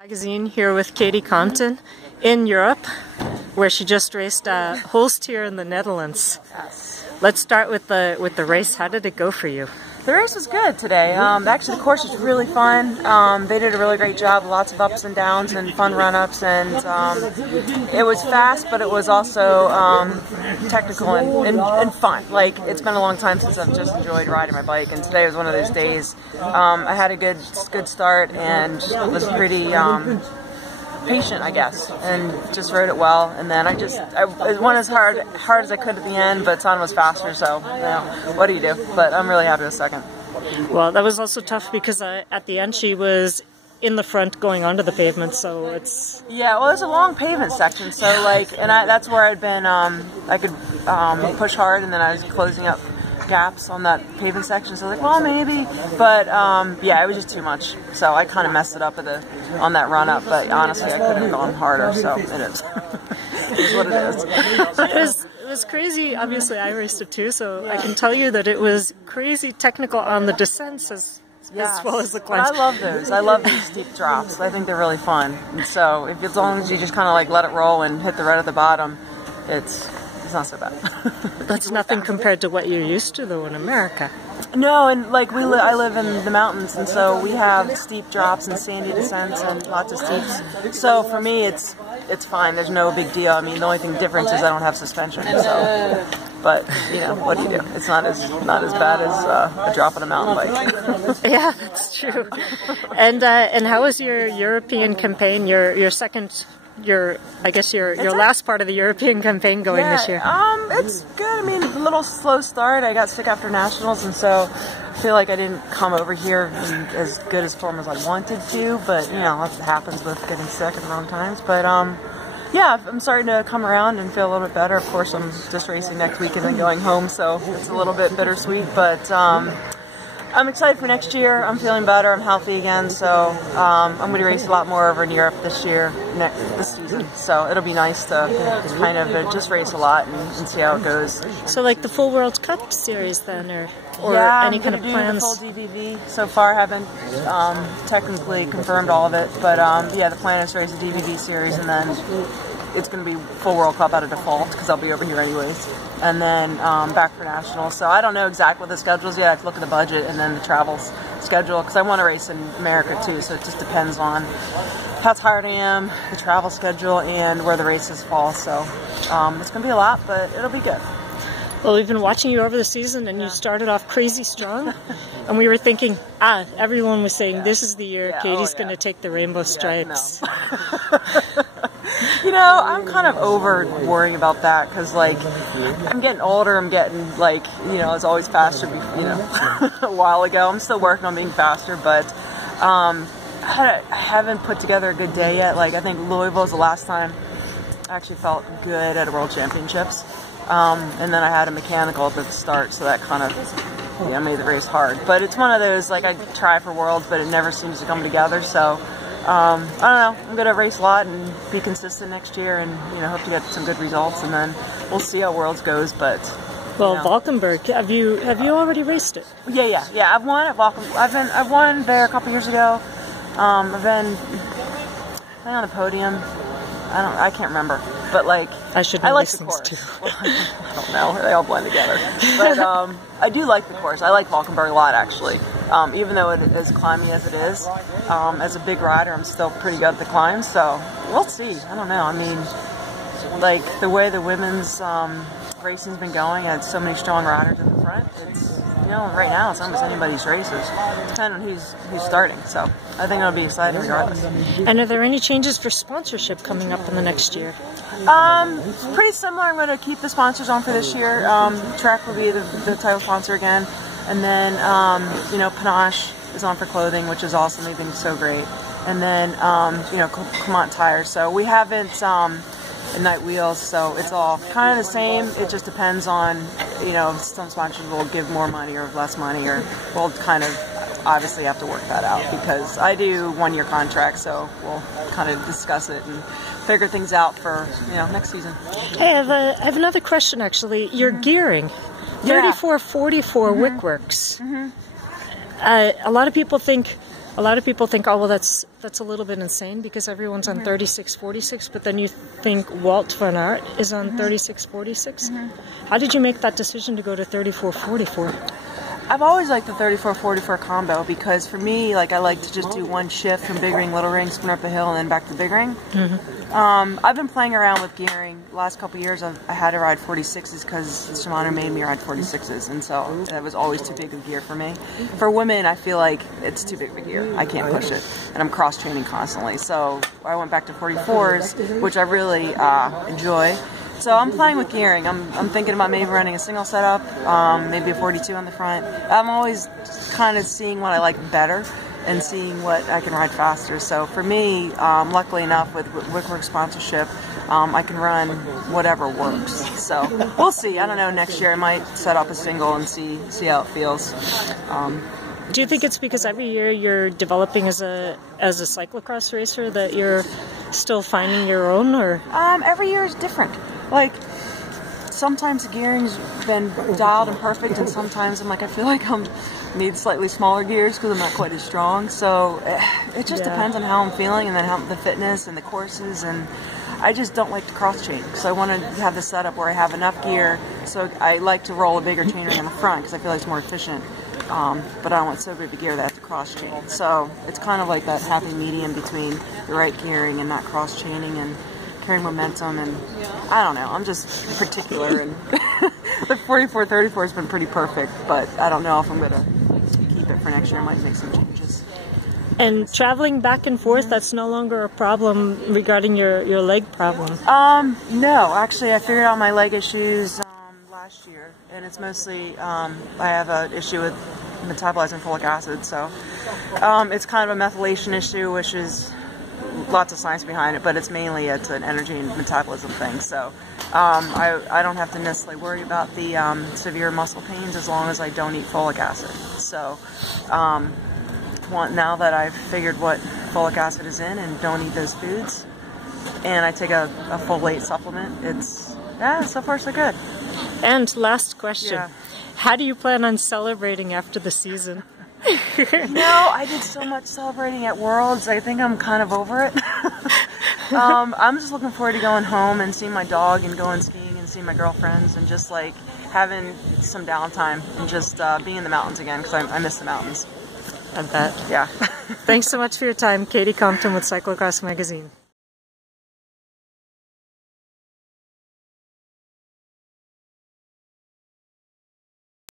Magazine here with Katie Compton in Europe, where she just raced Holst here in the Netherlands. Yes. Let's start with the race. How did it go for you? The race was good today. Actually, the course was really fun. They did a really great job. Lots of ups and downs and fun run-ups, and it was fast, but it was also technical and fun. Like, it's been a long time since I've just enjoyed riding my bike, and today was one of those days. I had a good start and was pretty patient, I guess, and just rode it well. And then I went as hard as I could at the end, but Son was faster, so you know, what do you do? But I'm really happy with second. Well, that was also tough because at the end she was in the front going onto the pavement, so it's... Yeah, well, it's a long pavement section, so like, and that's where I'd been, I could push hard, and then I was closing up gaps on that pavement section, so I was like, well, maybe, but yeah, it was just too much, so I kind of messed it up on that run up, but honestly, I could have gone harder, so it is. It is what it is. It was crazy. Obviously, I raced it too, so yeah. I can tell you that it was crazy technical on the descents as well as the climbs. I love those. I love these steep drops. I think they're really fun, and so as long as you just kind of like let it roll and hit the red at the bottom, it's not so bad. That's nothing compared to what you're used to, though, in America. No, and like I live in the mountains, and so we have steep drops and sandy descents and lots of steeps. So for me, it's fine. There's no big deal. I mean, the only thing difference is I don't have suspension. So, but you know, what do you do? It's not as bad as a drop on a mountain bike. Yeah, that's true. And how was your European campaign? Your second. I guess your last part of the European campaign going this year. It's good. I mean, a little slow start. I got sick after nationals, and so I feel like I didn't come over here in as good as form as I wanted to. But you know, that happens with getting sick at the wrong times. But yeah, I'm starting to come around and feel a little bit better. Of course, I'm just racing next week and then going home, so it's a little bit bittersweet. But I'm excited for next year. I'm feeling better. I'm healthy again, so I'm going to race a lot more over in Europe this season. So it'll be nice to kind of just race a lot and see how it goes. So like the full World Cup series then, or yeah, any kind of plans? The full DVV. So far, I haven't technically confirmed all of it, but yeah, the plan is to race a DVV series, and then it's going to be full World Cup out of default because I'll be over here anyways. And then back for nationals. So I don't know exactly what the schedule is yet. I have to look at the budget and then the travel schedule because I want to race in America too. So it just depends on how tired I am, the travel schedule, and where the races fall. So it's going to be a lot, but it'll be good. Well, we've been watching you over the season, and you started off crazy strong. And we were thinking, everyone was saying this is the year Katie's going to take the rainbow stripes. No. You know, I'm kind of over worrying about that because, like, I'm getting older. I'm getting, like, you know, I was always faster, you know, a while ago. I'm still working on being faster, but I haven't put together a good day yet. Like, I think Louisville was the last time I actually felt good at a World Championships. And then I had a mechanical at the start, so that kind of made the race hard. But it's one of those, like, I try for Worlds, but it never seems to come together, so... I don't know. I'm going to race a lot and be consistent next year, and you know, hope to get some good results, and then we'll see how Worlds goes. But well, you know. Valkenburg, have you already raced it? Yeah. I've won at Valkenburg. I've won there a couple years ago. I've been on the podium. I can't remember, but like I like the course. Well, I don't know. They all blend together, but I do like the course. I like Valkenburg a lot, actually. Even though it is climbing as it is, as a big rider, I'm still pretty good at the climb. So we'll see. I don't know. I mean, like the way the women's racing's been going, and so many strong riders in the front. It's right now it's almost anybody's races, depending on who's starting. So I think it'll be exciting regardless. And are there any changes for sponsorship coming up in the next year? Pretty similar. I'm going to keep the sponsors on for this year. Trek will be the title sponsor again, and then Panache is on for clothing, which is awesome. They've been so great. And then Clement tires. So we haven't Night Wheels, so it's all kind of the same. It just depends on, some sponsors will give more money or less money, or we'll kind of obviously have to work that out because I do one-year contracts, so we'll kind of discuss it and figure things out for next season. Hey, I have another question actually. Your gearing, 3444 Wickworks. A lot of people think A lot of people think, oh, well, that's a little bit insane because everyone's on 36-46, but then you think Walt Van Aert is on 36-46. How did you make that decision to go to 34-44? I've always liked the 34-44 combo because for me, like, I like to just do one shift from big ring, little ring, spin up the hill, and then back to big ring. I've been playing around with gearing. The last couple of years, I had to ride 46s because Shimano made me ride 46s, and so that was always too big of gear for me. For women, I feel like it's too big of a gear. I can't push it, and I'm cross-training constantly. So I went back to 44s, which I really enjoy. So I'm playing with gearing. I'm thinking about maybe running a single setup, maybe a 42 on the front. I'm always kind of seeing what I like better and seeing what I can ride faster. So for me, luckily enough with Wickwork sponsorship, I can run whatever works. So we'll see. I don't know, next year I might set up a single and see how it feels. Do you think it's because every year you're developing as a cyclocross racer that you're still finding your own, or? Every year is different. Like, sometimes the gearing's been dialed and perfect, and sometimes I'm like, I feel like I need slightly smaller gears because I'm not quite as strong. So it just depends on how I'm feeling, and then how the fitness and the courses, and I just don't like to cross chain. So I want to have the setup where I have enough gear. So I like to roll a bigger chainring in the front because I feel like it's more efficient. But I don't want so big a gear that I have to cross chain. So it's kind of like that happy medium between the right gearing and not cross chaining and carrying momentum, and I don't know, I'm just particular, and the 44-34 has been pretty perfect, but I don't know if I'm going to keep it for next year. I might make some changes. And traveling back and forth, that's no longer a problem regarding your leg problem? No, actually I figured out my leg issues last year, and it's mostly, I have an issue with metabolizing folic acid, so it's kind of a methylation issue, which is lots of science behind it, but it's an energy and metabolism thing. So I don't have to necessarily worry about the severe muscle pains as long as I don't eat folic acid. So now that I've figured what folic acid is in and don't eat those foods, and I take a folate supplement, so far so good. And last question, how do you plan on celebrating after the season? I did so much celebrating at Worlds. I think I'm kind of over it. I'm just looking forward to going home and seeing my dog and going skiing and seeing my girlfriends and just like having some downtime and just being in the mountains again because I miss the mountains. I bet. Yeah. Thanks so much for your time. Katie Compton with Cyclocross Magazine.